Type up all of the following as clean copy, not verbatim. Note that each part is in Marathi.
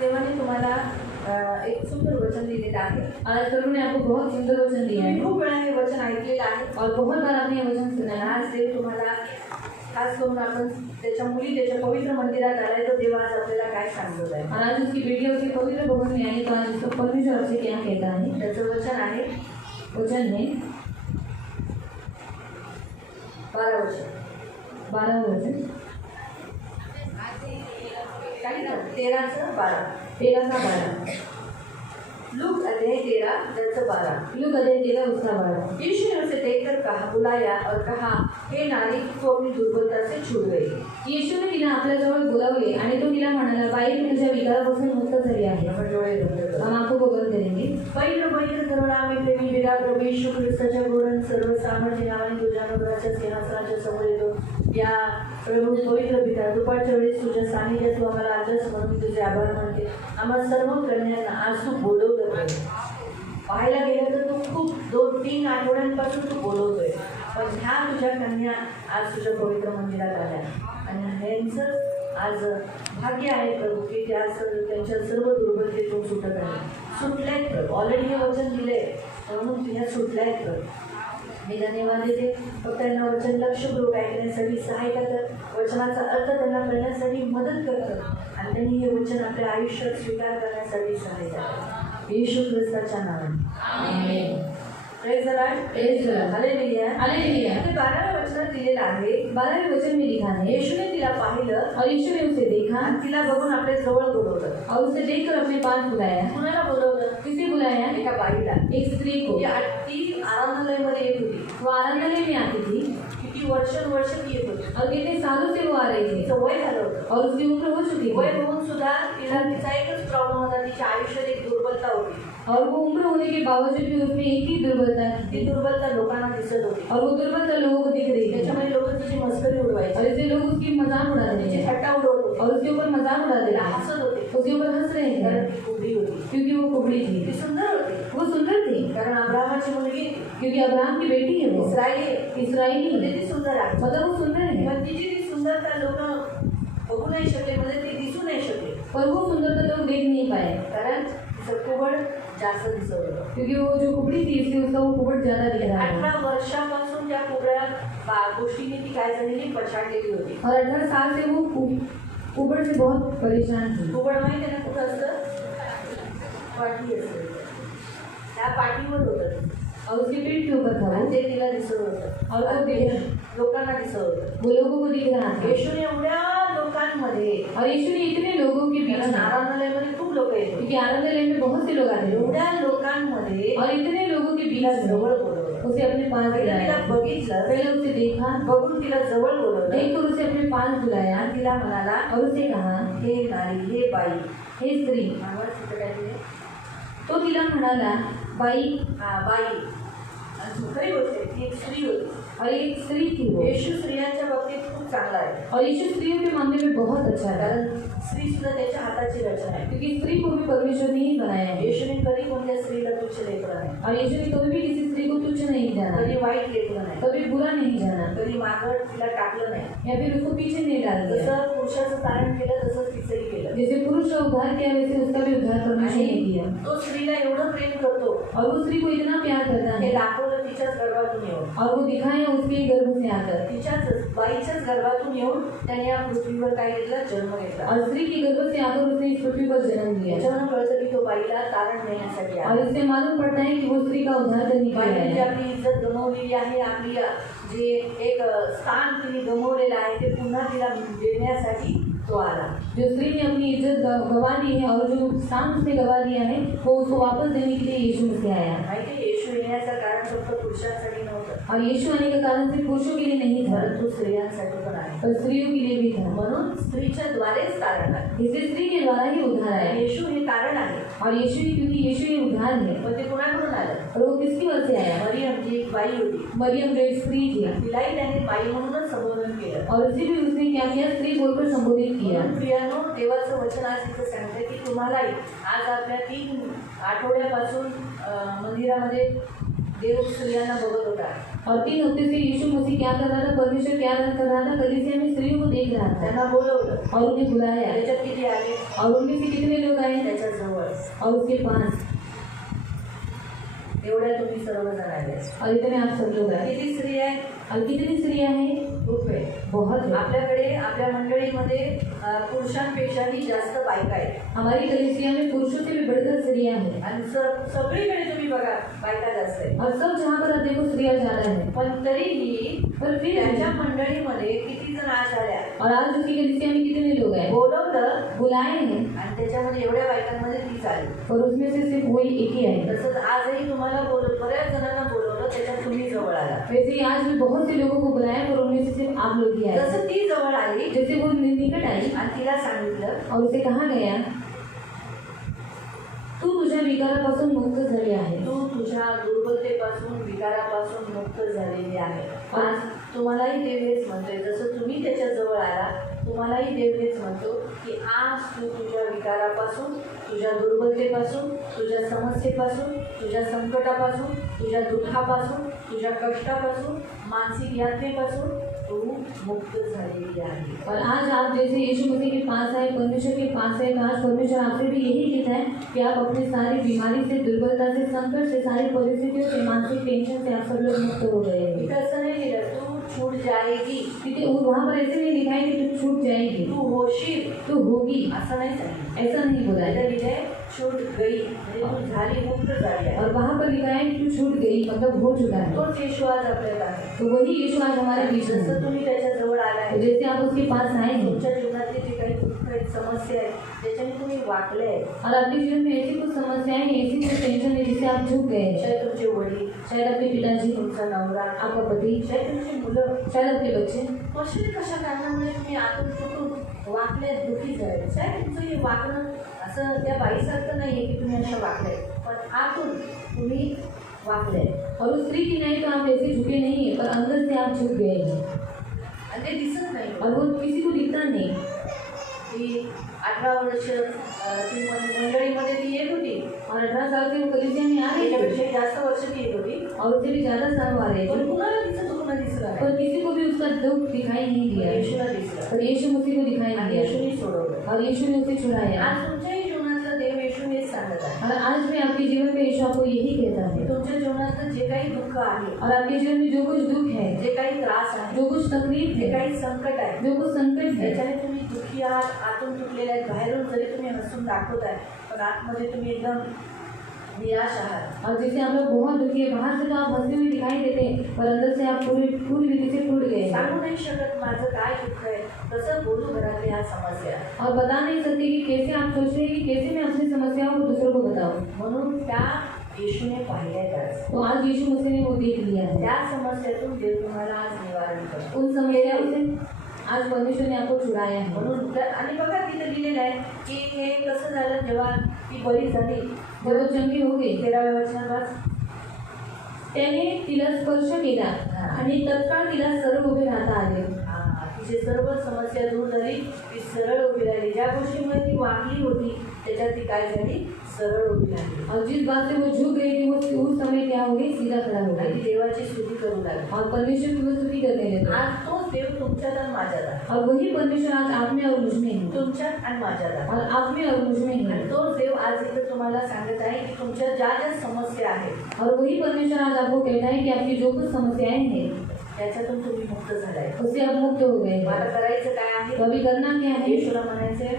देवाने तुम्हाला एक सुंदर वचन दिलेलं आहे। आज प्रभु ने आपको बहुत सुंदर वचन दिया है खूप वेळा हे वचन ऐकलेलं आहे और बहुत बार आपने ये वचन सुना है। आज देव तुम्हाला खास करून आपण त्याच्या मुली त्याच्या पवित्र मंदिरात आलाय, तो देव आज आपल्याला काय सांगत आहे। और आज उसकी बेटी उसके पवित्र भवन में आई तो आज उसको परमेश्वर से क्या कहता है। त्याचं वचन आहे वचन में 12 वचन 12 वचन 13:12 लूक अध्याय 13:12 लूक अध्याय 13 उसका 12। यीशु ने उसे देखकर कहा बुलाया और कहा, हे नारी, तू अपनी दुर्बलता से छूट गई। येशूने तिला आपल्याजवळ बोलावले आणि तो तिला म्हणाला, बाई तू तुझ्या विकारापासून मुक्त झाली आहे। आपण डोळे बंद करू। हम आंखों को बंद करेंगे। पवित्र करुणामय प्रेमी बिरा प्रभू येशू ख्रिस्ताच्या गोडन सर्व सामर्थ्य नावाने तुझ्या नगराच्या सिंहासनाच्या समोर येतो। या प्रभू पवित्र पिता, दुपारच्या वेळेस तुझ्या सानिध्यात तू आम्हाला आजच म्हणून तुझे आभार मानते। आम्हाला सर्व कन्यांना आज तू बोलवलं। पाहायला गेलं तर तू खूप 2-3 आठवड्यांपासून तू बोलवतोय, पण ह्या तुझ्या कन्या आज तुझ्या पवित्र मंदिरात आल्या आणि ह्यांचं आज भाग्य आहे प्रभू की त्या त्यांच्या सर्व दुर्बलतेतून सुटत आहे, सुटल्यात प्रभू। ऑलरेडी हे वचन दिले म्हणून तुझ्या सुटल्यात प्रभू। मी धन्यवाद देते फक्त त्यांना वचन लक्षपूर्वक ऐकण्यासाठी सहायता कर, वचनाचा अर्थ त्यांना कळण्यासाठी मदत करतं आणि त्यांनी हे वचन आपल्या आयुष्यात स्वीकार करण्यासाठी सहायता कर येशू ख्रिस्ताच्या नावाने आमेन। Praise the lord, praise the lord, hallelujah hallelujah. ते 12व्या वचनात दिलेलं आहे। 12वें वचन में लिखा है, येशू ने तिला पाहिलं और यीशु ने उसे देखा आणि तिला बघून आपल्या जवळ बोलवलं। और उसे देखकर अपने पास बुलाया। कुणाला बोलवलं? किसे बुलाया? एका बाईला, एक स्त्री को। ती आनंदालयमध्ये येत होती। वो आनंदालय में आती थी किती वर्ष ती येत होती और कितने सालों से वो आ रही थी तिचं वय झालं होतं और उसकी उम्र हो चुकी वय थी होऊन सुद्धा तिचा एकच प्रॉब्लेम होता, तिच्या आयुष्यात एक दुर्बलता होती और वो उम्र होने के बावजूद भी उसमें एक ही दुर्बलता ती थी दुर्बलता लोकांना दिसत होती और वो दुर्बलता लोगों को दिख रही थी। त्याच्यामुळे लोक तिची मस्करी और उडवायचे, ऐसे लोग उसकी मजाक उड़ाते तिची थे थट्टा उडवत होते, और उसके ऊपर मजाक उड़ाते तिला थे, हसत होते उसके ऊपर हंस रहे कारण थे ती कुबडी होती, क्योंकि वो कुबड़ी ती थी। सुंदर होती वो सुंदर थी कारण अब्राहमाची मुलगी क्योंकि अब्राहम की बेटी है वो, इस्रायली इस्राएली म्हणजे है, ती सुंदर आहे, मतलब वो सुंदर है पण तिची ती सुंदरता लोक बघू नाही शकले, म्हणजे ती दिसू नाही शकले पर वो सुंदरता लोग देख नहीं पाए कारण तिचं कुबड जास्त दिसत होतं। क्योंकि वो जो कुबड़ी थी इसलिए उसका वो कुबड़ ज्यादा दिख रहा है 18 वर्षापासून त्या कुबड्या गोष्टीने ती काय झालेली पछाडलेली होती। और 18 साल से वो कुबड़ से बहुत परेशान थी। कुबड माहिती आहे ना कुठं असतं? पाठी असते, त्या पाठीवर होतं और उसके पेट के ऊपर था आणि वो ते तिला दिसत होतं और वो लोकांना दिसत होतं। वो लोगों को दिख रहा था येशूने एवढ्या लोकांमध्ये, और यीशु ने इतने लोगों के बीच कारण में, आराधनालयामध्ये खूप लोक येत होते, क्योंकि आनंदालय में बहुत से लोग आते थे एवढ्या लोकांमध्ये और इतने लोगों के बीच तिला में जवळ बोलवलं। उसे अपने पास पहिले बुलाया। तिला बघितलं, पहले उसे देखा, बघून तिला जवळ बोलवलं देखकर उसे अपने पास बुलाया आणि तिला म्हणाला, और उसे कहा, हे नारी, हे बाई, हे स्त्री। आवाज तिथं काय दिले? तो तिला म्हणाला, बाई। हा बाई, खरी गोष्ट आहे, ती एक स्त्री होती। और एक स्त्री थी वो, येशू स्त्रियांच्या बाबतीत खूप चांगला आहे और यीशु स्त्रियों के मामले में बहुत अच्छा है कारण स्त्री सुद्धा त्याच्या हाताची रचना आहे। क्योंकि स्त्री को भी परमेश्वर ने ही बनाया है येशूने कधी कोणत्या स्त्रीला तुच्छ लेकरं नाही, और यीशु ने कभी भी किसी स्त्री को तुच्छ नहीं जाना, कधी वाईट लेकरं नाही, कभी बुरा नहीं जाना, कधी मागं तिला टाकलं नाही। या फिर उसको पीछे नहीं डाल दिया। जसं पुरुषाचं तारण केलं तसंच तिचंही केलं जैसे पुरुष का उद्धार किया वैसे उसका भी उद्धार परमेश्वर ने किया। तो स्त्रीला एवढं प्रेम करतो और वो स्त्री को इतना प्यार करता हे है दाखवलं तिच्याच गर्भातून येऊन, और वो दिखाया उसके गर्भ से आकर, तिच्याच बाईच्याच गर्भातून येऊन त्याने या पृथ्वीवर काय घेतलं? जन्म घेतला। और स्त्री के गर्भ से आकर उसने इस पृथ्वी पर जन्म लिया। याच्यावरून कळतं की तो बाईला तारण देण्यासाठी और आला। इससे मालूम पड़ता है कि वो स्त्री का उद्धार करने के लिए बाईने जी आया। आपली इज्जत गमावलेली आहे, आपली जे एक स्थान तिने गमावलेलं आहे ते पुन्हा तिला देण्यासाठी तो आला। जो स्त्री ने अपनी इज्जत गवा दी है और जो स्थान उसने गवा दिया है वो उसको वापस देने के लिए यीशु मसीह आया। माहिती आहे, येशू येण्याचं कारण फक्त पुरुषांसाठी नव्हतं, और यीशु आने का कारण सिर्फ पुरुषों के लिए नहीं था, परंतु स्त्रियांसाठी पण आहे। पर स्त्रियों के लिए भी था। म्हणून स्त्रीच्या द्वारेच तारण आहे। इसे स्त्री के द्वारा ही उद्धार आया। येशू हे तारण आहे, और यीशु ही, क्योंकि यीशु ही उद्धार है। पण ते कुणाकडून आलं? और वो किसकी वजह से आया? मरियम जी एक बाई होती, मरियम जो एक स्त्री थी, तिलाही त्याने बाई म्हणूनच संबोधन केलं। और उसे भी उसने क्या किया? स्त्री बोलकर संबोधित किया। प्रियानो, देवाचं वचन आज तिथं सांगते की तुम्हालाही आज आपल्या 3 आठवड्यापासून मंदिरामध्ये देव स्त्रियांना बघत होता और 3 हफ्ते से यीशु मसीह क्या कर रहा था, परमेश्वर क्या कर रहा था, कलीसिया में स्त्रियों को देख रहा था त्यांना बोलवलं और उन्हें बुलाया त्याच्यात किती आले और उनमें से कितने लोग आए त्याच्याजवळ और उसके पास एवढ्या तुम्ही सर्वजण आले और इतने आप सब लोग आए किती स्त्री आहे और कितनी स्त्रियां हैं, खूप आहे बहुत है। आपल्याकडे आपल्या मंडळीमध्ये पुरुषांपेक्षाही जास्त बायका आहेत हमारी कलीसिया में पुरुषों से भी बढ़कर स्त्रियां हैं आणि सगळीकडे तुम्ही बघा बायका जास्त आहे और सब जहाँ पर आप देखो स्त्रियां ज्यादा है। पण तरीही पर फिर त्यांच्या मंडळीमध्ये किती जण आज आल्या और आज उसकी कलीसिया में कितने लोग हैं, बोलवलं बुलाए हैं आणि त्याच्यामध्ये एवढ्या बायकांमध्ये तीच आली और उसमें से सिर्फ वही एक ही आए। तसंच आजही तुम्हाला बऱ्याच जणांना बोलवलं त्याच्यात तुम्ही जवळ आला वैसे ही आज भी बहुत से लोगों को बुलाया पर उनमें से सिर्फ आप लोग ही आए। जसं ती जवळ आली जैसे वो निकट आई आणि तिला सांगितलं और उसे कहा गया तू तुझ्या विकारापासून मुक्त झाली आहे। तू तुझ्या दुर्बलतेपासून विकारापासून मुक्त झालेली आहे। आज तुम्हालाही देव हेच म्हणतोय जसं तुम्ही त्याच्या जवळ आला तुम्हालाही देव हेच म्हणतो की आज तू तुझ्या विकारापासून तुझ्या दुर्बलतेपासून तुझ्या समस्येपासून तुझ्या संकटापासून तुझ्या दुःखापासून तुझ्या कष्टापासून मानसिक यातनेपासून तू मुक्त झालेली आहे। और आज आप जैसे यीशु मसीह के पास आए, परमेश्वर के पास आए, तो आज परमेश्वर आपसे भी यही कहता है कि आप अपनी सारी बीमारी से, दुर्बलता से, संकट से, सारी परिस्थितियों से, मानसिक टेंशन से आप सब लोग मुक्त हो गए हैं। इथं असं नाही लिहिलं तू छूट जाएगी क्योंकि वहाँ पर ऐसे नहीं लिखा है कि तू छूट जाएगी, तू होशील तू होगी, असं नाही सांगितलं ऐसा नहीं बोला है। इथं लिहिलंय छूट गई म्हणजे तू झाली मुक्त झाली आहे और वहाँ पर लिखा है कि तू छूट गई मतलब हो चुका है। तोच येशू आज आपल्याला आहे तो वही यीशु आज हमारे बीच में जसं है। तुम्ही त्याच्या जवळ आला तो आहे जैसे आप उसके पास आए हैं तुमच्या जीवनातली जी काही दुःख आहेत समस्या आहेत ज्याच्याने तुम्ही वाकले आहे और आपके जीवन में ऐसी कुछ समस्याएं हैं, ऐसी कुछ टेंशन है जिससे आप झुक गए हैं। शायद तुमचे वडील शायद अपने पिताजी, तुमचा नवरा आपका पति, शायद तुमची मुलं शायद अपने बच्चे, कशा कशा कारणामुळे तुम्ही आतून फुटून वाकले दुःखी झाले शायद तुमचं हे वागणं असं त्या बाईसारखं नाही आहे की तुम्ही अशा वाकले पण आतून तुम्ही वाकले और उस स्त्री की नहीं तो आप ऐसे झुके नहीं है पर अंदर से आप झुक गए हैं आणि ते दिसत नाही और वो किसी को दिखता नहीं। ती 18 वर्ष ती मंडळीमध्ये ती येत होती और 18 साल से वो कलीसिया में आ रही थी त्याच्यापेक्षा जास्त वर्ष ती येत होती और उससे भी ज्यादा साल आ रहे पण थे कुणाला तिचं दुखणं दिसलं नाही पर किसी को भी उसका दुख दिखाई नहीं दिया येशूला दिसलं पर यीशु मसीह को दिखाई आणि दिया येशूने सोडवलं और यीशु ने उसे छुड़ाया। आज तुमच्याही जीवनातलं देव येशू हेच सांगत आहे और आज भी आपके जीवन में यीशु आपको यही कहता है तुमच्या जीवनातलं जे काही दुःख आहे और आपके जीवन में जो कुछ दुख है, जे काही त्रास आहे जो कुछ तकलीफ जे है, काही संकट आहे जो कुछ संकट है, त्याच्याने तुम्ही दुःखी आहात आतून तुटलेले आहेत बाहेरून जरी तुम्ही हसून दाखवताय पण आतमध्ये तुम्ही एकदम निराश आहात और जैसे हम लोग बहुत दुखी है, बाहर से तो आप हंसते हुए दिखाई देते हैं पर अंदर से आप पूरी रीति से टूट गए हैं सांगू नाही शकत माझं काय दुःख आहे कसं बोलू घरातली ह्या समस्या और बता नहीं सकते कि कैसे आप सोचते हैं कि कैसे मैं अपनी समस्याओं को दूसरों को बताऊं। म्हणून त्या येशूने पाहिल्या त्याच तो आज यीशु मसीह ने वो देख लिया है। त्या समस्यातून देव तुम्हाला आज निवारण करतो उन समस्याओं से आज परमेश्वर ने आपको छुड़ाया है। म्हणून आणि बघा तिथे लिहिलेलं आहे की हे कसं झालं जेव्हा ती बरी झाली जब वो चंगी हो गई 13व्या वचनात त्याने तिला स्पर्श केला आणि तत्काळ तिला सरळ उभे राहता आले। तिची सर्व समस्या दूर झाली ती सरळ उभी राहिली ज्या गोष्टीमुळे ती वाकली होती त्याच्यात ती काय झाली सरळ उभी राहिली और जिस बात से वो झुक गई थी वो उस समय क्या हो गई, सीधा खड़ा हो आणि गई ती देवाची स्तुती करू लागली और परमेश्वर की वो स्तुति करने लगे। आज तोच देव तुमच्यात आणि माझ्यात आहे और वही परमेश्वर आज आप में और मुझ में है तुमच्यात आणि माझ्यात आहे और आप में और मुझ में है आणि तोच देव आज इथे तुम्हाला सांगत आहे की तुमच्या ज्या ज्या समस्या आहेत और वही परमेश्वर आज आपको कहता है कि आपकी जो कुछ समस्याएं हैं त्याच्यातून तुम्ही मुक्त झालाय उससे आप मुक्त हो गए मला हैं। करायचं काय आहे तो अभी करना क्या है, येशूला म्हणायचंय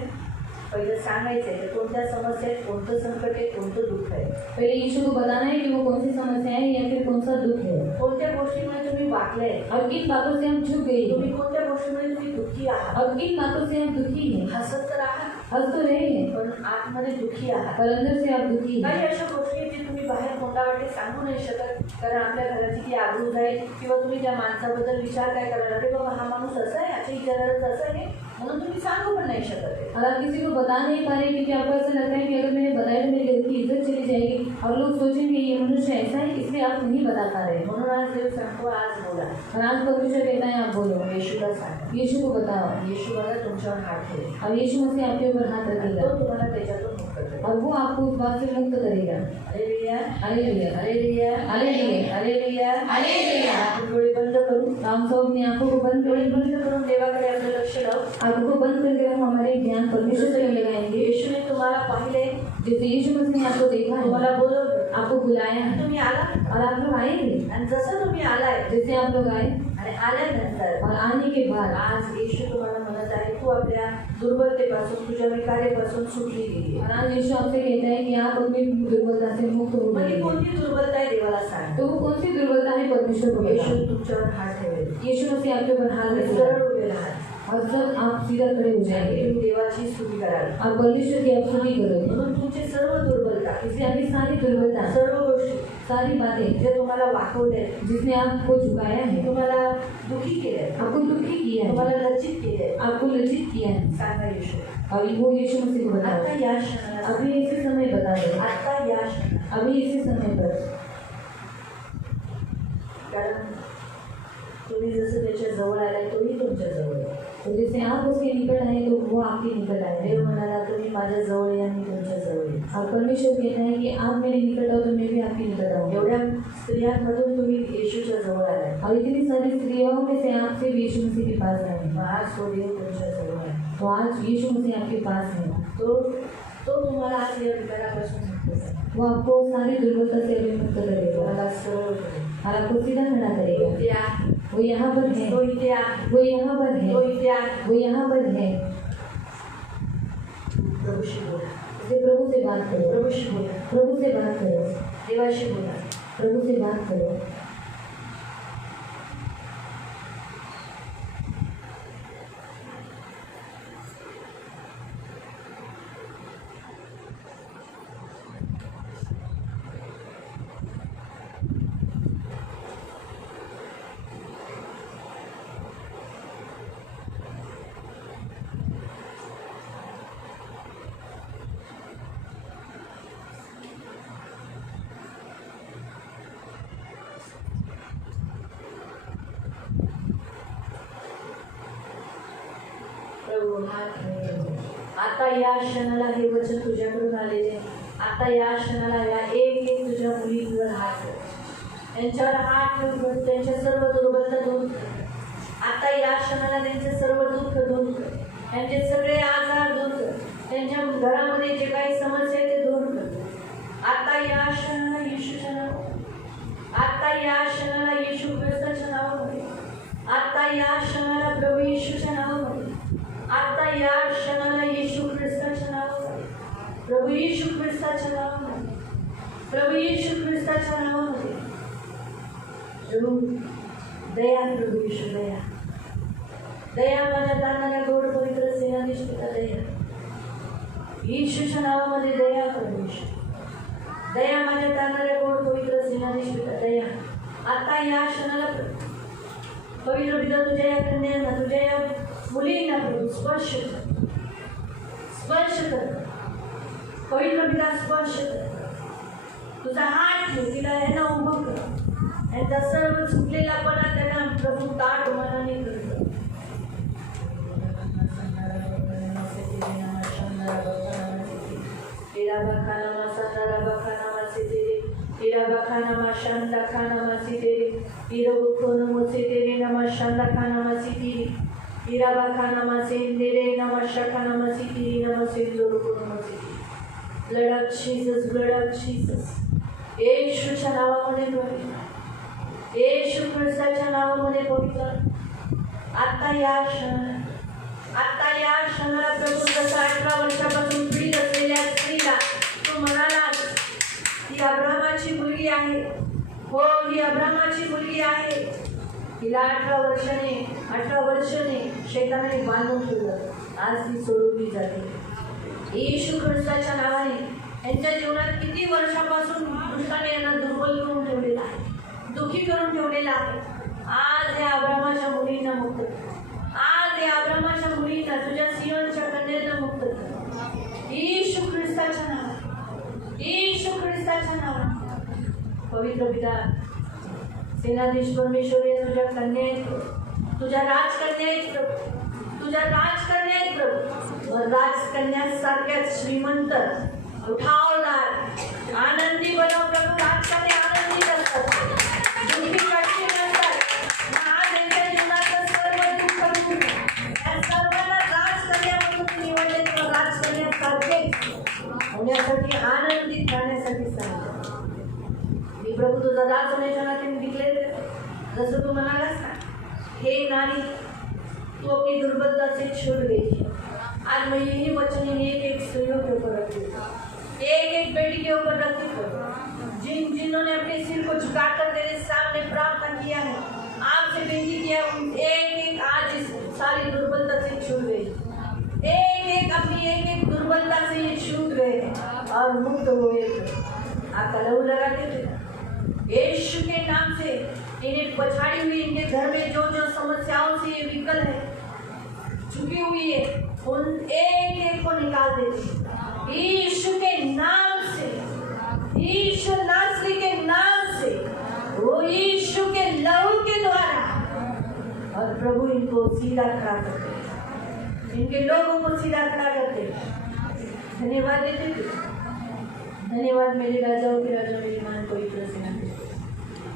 पहिलं सांगायचंय की कोणत्या समस्या आहेत कोणतं संकट आहे कोणतं दुःख आहे पहले यीशु को बताना है कि वो कौन सी समस्या है या फिर कौन सा दुख है कोणत्या गोष्टीमुळे तुम्ही वाकले और किन बातों से आप झुक गए तुम्ही हैं कोणत्या गोष्टीमुळे तुम्ही दुःखी आहात और किन बातों से आप दुखी हैं। हसत तर आहात हंस तो रहे हैं पण आतमध्ये दुःखी आहात पर अंदर से आप दुखी काही हैं। अशा गोष्टी आहेत जे तुम्ही बाहेर तोंडावाटे सांगू नाही शकत कारण आपल्या घराची ती आबरू जाईल किंवा तुम्ही त्या माणसाबद्दल विचार काय करणार अरे बाबा हा माणूस असा आहे याच्या विचारात असं आहे म्हणून तुम्ही सांगू पण नाही शकत आहे और आप किसी को बता नहीं पा रहे क्योंकि आपको ऐसा लगता है कि अगर मैंने बताया तो मेरे घर की इज्जत चली जाएगी और लोग सोचेंगे ये मनुष्य ऐसा है इसलिए आप नहीं बता पा रहे। म्हणून आज देव सांगतो आज बोला और आज परमेश्वर कहता है आप बोलो, येशूला सांगा यीशु को बताओ येशू बघा तुमच्यावर हात ठेवेल और यीशु मसीह आपके ऊपर हाथ आणि रखेगा तो तुम्हाला त्याच्यातून मुक्त करेल और वो आपको उस बात से मुक्त करेगा। Hallelujah, hallelujah, hallelujah, hallelujah, hallelujah, hallelujah. आपण डोळे बंद करू, हम सब अपनी आंखों को बंद डोळे करें, बंद करून देवाकडे आपलं लक्ष लावू. आंखों को बंद करके हम हमारे ध्यान परमेश्वर पे लगाएंगे। येशूने तुम्हाला पाहिले, जैसे यीशु मसीह ने आपको देखा है, तुम्हाला बोलवलं, आपको बुलाया है तुम्ही आला और आप लोग आएंगे। आणि जसं तुम्ही आलाय जैसे आप लोग आए आणि आल्यानंतर और आने के बाद आज येशू तुम्हाला म्हणत आहे, तू आपल्या दुर्बलतेपासून, तुझ्या विकारेपासून सुटली गेली. और आज यीशु आपसे कहता है कि आप अपनी दुर्बलता से मुक्त हो मग गए। ही कोणती दुर्बलता आहे देवाला सांग. तो वो कौन सी दुर्बलता है परमेश्वर को येशू बताओ। तुमच्यावर हात ठेवेल, यीशु मसीह आपके ऊपर हाथ आणि रखेगा सरळ उभे राहा और सब आप सीधा खड़े हो आणि जाएंगे। तुम्ही देवाची स्तुती कराल. आप परमेश्वर की आप स्तुति करोगे। म्हणून तुमची सर्व दुर्बलता, इसलिए आपकी सारी दुर्बलता, सर्व गोष्टी सारी बातें जे तुम्हाला वाकवले, जिसने आपको झुकाया है, तुम्हाला दुखी केले, आपको दुखी किया है, तुम्हाला लज्जित केले, आपको लज्जित किया है, सांगा येशू. और वो यीशु मसीह को बताओ। आता या क्षणाला, अभी इसी समय बता दो, आता या क्षणाला, अभी इसी समय पर, कारण तुम्ही जसं त्याच्या जवळ आलाय तोही तुमच्या जवळ आहे. तो जैसे आप उसके निकट आए तो वो आपके निकट आए। देव म्हणाला, तुम्ही माझ्या जवळ या, मी तुमच्या जवळ येईन. और परमेश्वर कहता है कि आप मेरे निकट आओ तो मैं भी आपके निकट आऊँ। एवढ्या स्त्रियांमधून तुम्ही येशूच्या जवळ आलाय. और इतनी सारी स्त्रियों में से आपसे भी यीशु मसीह के पास आए। मग आज तो देव तुमच्या जवळ आहे. तो आज यीशु मसीह आपके पास है। तो तुम्हाला आज या विकारापासून मुक्त करेल. वो आपको सारी दुर्बलता से अभी मुक्त करेगा तुम्हाला सरळ करेल. और आपको सीधा खड़ा तो करेगा। इथे आहे, वो यहाँ पर है, तो इथे आहे, वो यहाँ पर है, तो इथे आहे. वो यहाँ पर है। प्रभूशी बोला, इसे प्रभु से बात करो, प्रभूशी बोला, प्रभु से बात करो, देवाशी बोला. प्रभु से बात करो। प्रभू हात ठेव. आता या क्षणाला हे वचन तुझ्याकडून आलेले, आता या क्षणाला या एक एक तुझ्या मुलींवर हात ठेव, यांच्यावर हात ठेवून त्यांच्या सर्व दुर्बलता दूर कर. आता या क्षणाला त्यांचे सर्व दुःख दूर कर, त्यांचे सगळे आजार दूर कर, त्यांच्या घरामध्ये जे काही समस्या आहे ते दूर कर. आता या क्षणाला येशूच्या नावात, आता या क्षणाला येशू ख्रिस्ताच्या नावामध्ये, आता या क्षणाला प्रभू येशूच्या नावामध्ये, आता या क्षणाला येशू ख्रिस्ताच्या नावामध्ये, प्रभू येशू ख्रिस्ताच्या नावामध्ये, प्रभू येशू ख्रिस्ताच्या नावामध्ये. प्रभू दया, प्रभू येशू दया, दया माझ्या तारणाऱ्या गोड पवित्र सेनाधीश पिता दया, येशूच्या नावामध्ये दया प्रभू येशू, दया माझ्या तारणाऱ्या गोड पवित्र सेनाधीश पिता दया. आता या क्षणाला पवित्र पिता तुझ्या या कन्यांना, तुझ्या या मुलींना प्रभू स्पर्श कर, स्पर्श कर, पवित्र पिता स्पर्श कर. तुझा हात ठेव, तिला यांना उभं कर, यांचा सर्व चुकलेलापणा त्यांना प्रभू ताट मनाने करतो. Blood of Jesus, blood of Jesus. येशूच्या नावामध्ये पवित्र, येशू ख्रिस्ताच्या नावामध्ये पवित्र. आता या क्षणाला, आता या क्षणाला प्रभू जसं 18 वर्षापासून पीडित असलेल्या स्त्रीला तू म्हणालास ही अब्रामाची मुलगी आहे, हो ही अब्रामाची मुलगी आहे. तिला 18 वर्षाने शैतानाने बांधून ठेवलं, आज ती सोडवली जाते. येशू ख्रिस्ताच्या नावाने यांच्या जीवनात किती वर्षापासून दुष्टाने यांना दुर्बल करून ठेवलेला आहे, दुःखी करून ठेवलेला आहे. आज या अब्रामाच्या मुलींना मुक्त कर, आज या अब्रामाच्या मुलींना, तुझ्या सियोनच्या कन्यांना मुक्त कर. येशू ख्रिस्ताच्या नावाने, येशू ख्रिस्ताच्या नावाने. पवित्र पिता सेनाधीश परमेश्वर या तुझ्या कन्या आहेत प्रभू, तुझ्या राजकन्या आहेत प्रभू, तुझ्या राजकन्या आहेत प्रभू. राजकन्यासारख्याच श्रीमंत उठावदार, आनंदी बनो प्रभू. राजकाने आनंदी असतात. दुःखी कष्टी नसतात. आज यांच्या जीवनातलं सर्व दुःख दूर या सर्वांना राजकन्यामधून तू निवडले किंवा राजकन्यासारखेच होण्यासाठी आनंदित राहण्यासाठी सांगितलं. मी प्रभू तुझा दास होण्याच्या नात्याने डिक्लेअर करते, जसं तू म्हणालास ना, हे नारी तू अपनी दुर्बलता से छूट गई. आज मैं यही वचन एक एक स्त्रियों के ऊपर रखती हूँ, एक एक बेटी के ऊपर रखती हूँ, जिन्होंने अपने सिर को झुकाकर तेरे सामने प्रार्थना किया है, आपसे विनती किया, एक एक आज इस सारी दुर्बलता से छूट गई. एक एक दुर्बलता से ये छूट गए और मुक्त हुए. आपका लहू लगाते थे यीशु के नाम से. इन्हें पछाड़ी हुई इनके घर में जो जो समस्याओं से ये विकल है, झुकी हुई है, उन एक एक को निकाल देती यीशु के नाम से. यीशु नासरी के नाम से, वो यीशु के लहू के द्वारा. और प्रभु इनको सीधा खड़ा करते, इनके लोगों को सीधा खड़ा करते. धन्यवाद देते थे. धन्यवाद मेरे राजाओं के राजा, मेरे मान पवित्र सेना के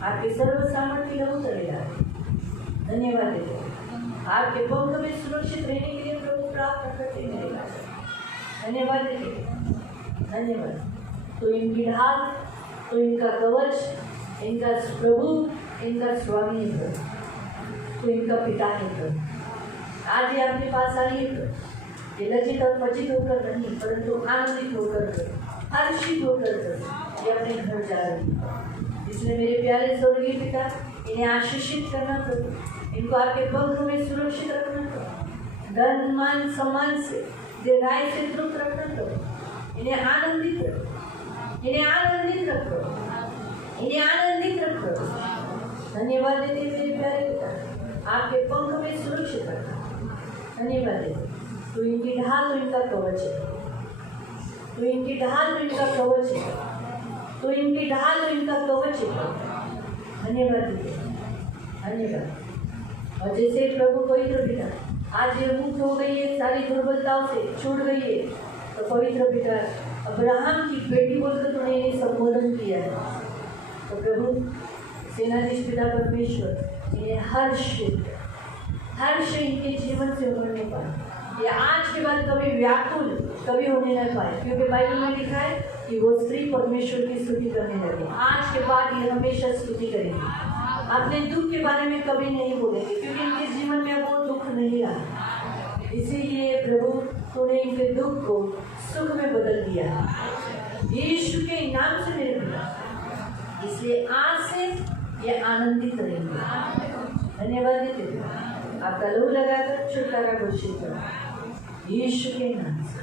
आपके सर्व सामर्थ्य लहू तलेगा. धन्यवाद देते. आपके पंख में सुरक्षित रहने के लिए प्रभु प्रार्थना करते मेरे राजा. धन्यवाद देते. धन्यवाद. तो इनकी ढाल, तो इनका कवच, इनका प्रभु, इनका स्वामी है, तो इनका पिता है. आज ये आपके पास आई है, ये लज्जित और पचित होकर नहीं, परंतु आनंदित होकर, हर्षित होकर ये अपने घर जा रही है. इसलिए मेरे प्यारे स्वर्गीय पिता, इन्हें आशीषित करना प्रभु, इनको आपके पंख में सुरक्षित रखना प्रभु, धन मान सम्मान से दीर्घायु से तृप्त रखना प्रभु. इन्हें आनंदित रखो, इन्हें आनंदित रखो, इन्हें आनंदित रखो. धन्यवाद देते मेरे प्यारे पिता, आपके पंख में सुरक्षित रखना. धन्यवाद देते. तो इनकी ढाल, तो इनका कवच है, तो इनकी ढाल, तो इनका कवच है, तो इनकी ढाल, तो इनका कवच है. धन्यवाद देते. धन्यवाद. और जैसे प्रभु पवित्र पिता आज ये मुक्त हो गई है, सारी दुर्बलताओं से छूट गई है, तो पवित्र पिता अब्राहम की बेटी बोलकर तूने इन्हें संबोधन किया है. तो प्रभु सेनाधीश पिता परमेश्वर इन्हें हर्ष इनके जीवन से उभरने पाए. ये आज के बाद कभी व्याकुल कभी होने न पाए, क्योंकि बाइबल में लिखा है कि वो स्त्री परमेश्वर की स्तुति करने लगे. आज के बाद ये हमेशा स्तुति करेंगे, अपने दुख के बारे में कभी नहीं बोलेंगे, क्योंकि इनके जीवन में वो दुख नहीं रहा. इसीलिए प्रभु तूने इनके दुख को सुख में बदल दिया यीशु के नाम से मेरे पिता. इसलिए आज से ये आनंदित रहेंगे. धन्यवाद देते. आपका लहू लगाकर छुटकारा घोषित करो यीशु के नाम से.